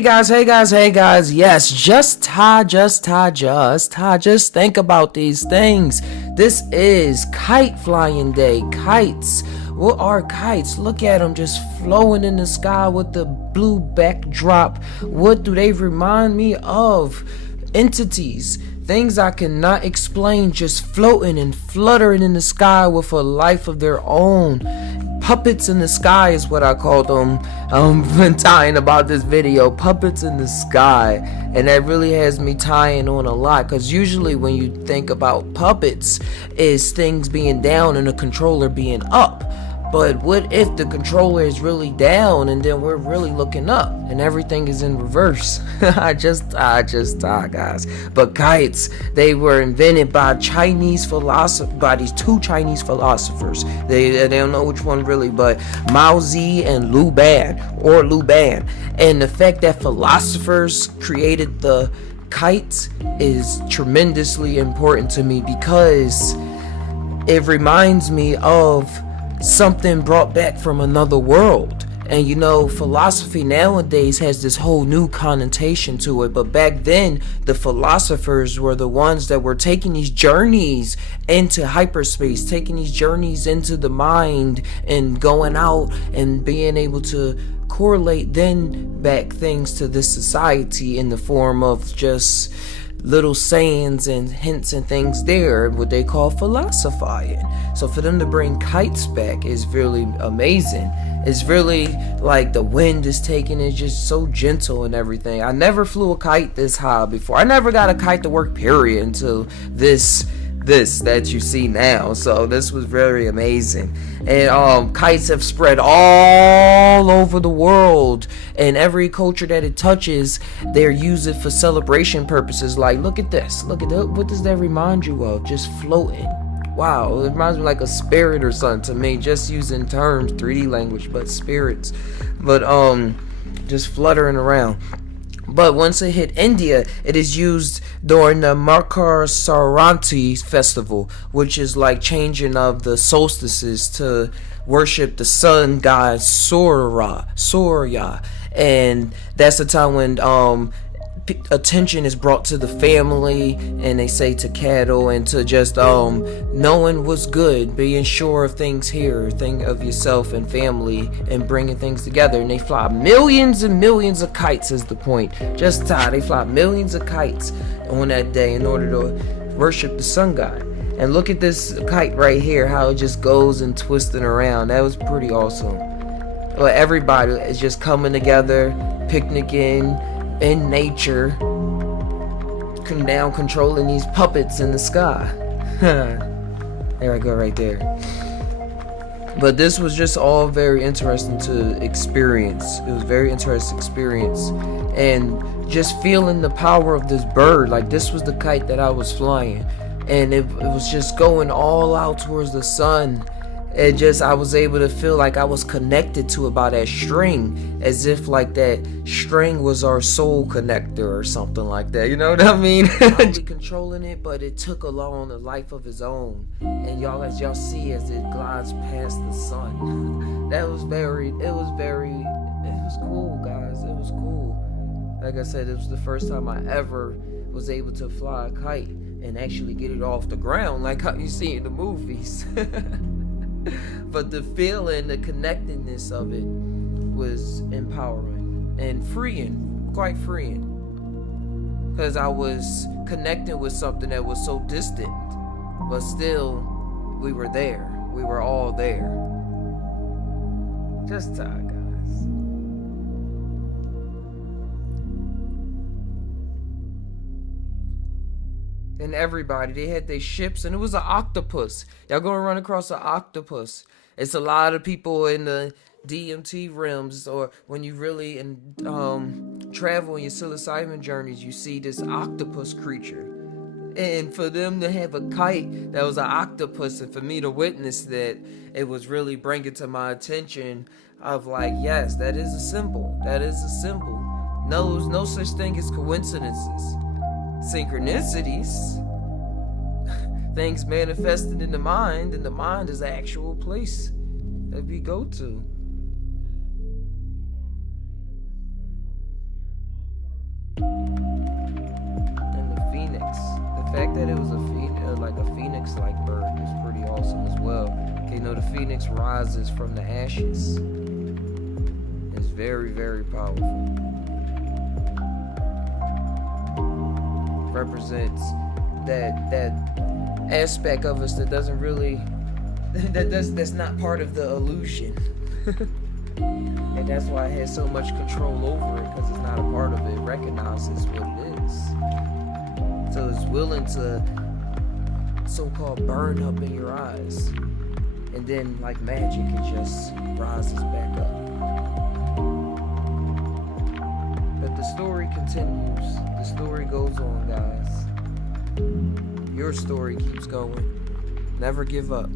Hey guys. Yes, just think about these things. This is kite flying day. Kites. What are kites? Look at them just flowing in the sky with the blue backdrop. What do they remind me of? Entities. Things I cannot explain, just floating and fluttering in the sky with a life of their own. Puppets in the sky is what I call them. I've been tying about this video, puppets in the sky, and that really has me tying on a lot, because usually when you think about puppets, is things being down and the controller being up. But what if the controller is really down and then we're really looking up and everything is in reverse? guys. But kites, they were invented by by these two Chinese philosophers. They don't know which one really, but Mao Zi and Lu Ban. And the fact that philosophers created the kites is tremendously important to me, because it reminds me of something brought back from another world. And you know, philosophy nowadays has this whole new connotation to it, but back then the philosophers were the ones that were taking these journeys into hyperspace, taking these journeys into the mind and going out and being able to correlate then back things to this society in the form of just little sayings and hints and things there, what they call philosophizing. So for them to bring kites back is really amazing. It's really like the wind is taking it, just so gentle and everything. I never flew a kite this high before. I never got a kite to work, period, until this that you see now. So this was very amazing. And kites have spread all over the world, and every culture that it touches, they're using for celebration purposes. Like, look at this, what does that remind you of? Just floating. Wow, it reminds me like a spirit or something to me, just using terms, 3D language, but spirits. But just fluttering around. But once it hit India, it is used during the Makar Sankranti festival, which is like changing of the solstices to worship the sun god Surya. And that's the time when attention is brought to the family, and they say to cattle, and to just knowing what's good, being sure of things here, think of yourself and family, and bringing things together. And they fly millions and millions of kites is the point. They fly millions of kites on that day in order to worship the sun god. And look at this kite right here, how it just goes and twisting around. That was pretty awesome. Well, everybody is just coming together, picnicking in nature, down controlling these puppets in the sky. There I go right there. But this was just all very interesting to experience. It was a very interesting experience, and just feeling the power of this bird. Like, this was the kite that I was flying, and it was just going all out towards the sun. I was able to feel like I was connected to it by that string, as if like that string was our soul connector or something like that. You know what I mean? I was controlling it, but it took along a life of its own. And as y'all see, as it glides past the sun, it was cool, guys. It was cool. Like I said, it was the first time I ever was able to fly a kite and actually get it off the ground, like how you see in the movies. But the feeling, the connectedness of it was empowering and freeing, quite freeing. Because I was connecting with something that was so distant, but still, we were there. We were all there. Just time, guys. And everybody, they had their ships, and it was an octopus. Y'all gonna run across an octopus. It's a lot of people in the DMT realms, or when you really travel in your psilocybin journeys, you see this octopus creature. And for them to have a kite that was an octopus, and for me to witness that, it was really bringing to my attention of like, yes, that is a symbol. That is a symbol. No such thing as coincidences. Synchronicities, things manifested in the mind, and the mind is the actual place that we go to. fact that it was like a phoenix-like bird was pretty awesome as well. Okay, the phoenix rises from the ashes. It's very, very powerful. Represents that aspect of us that doesn't really that's not part of the illusion. And that's why it has so much control over it, because it's not a part of it. It recognizes what it is. So it's willing to so-called burn up in your eyes. And then like magic, it just rises back up. But the story continues. The story goes on, guys. Your story keeps going. Never give up.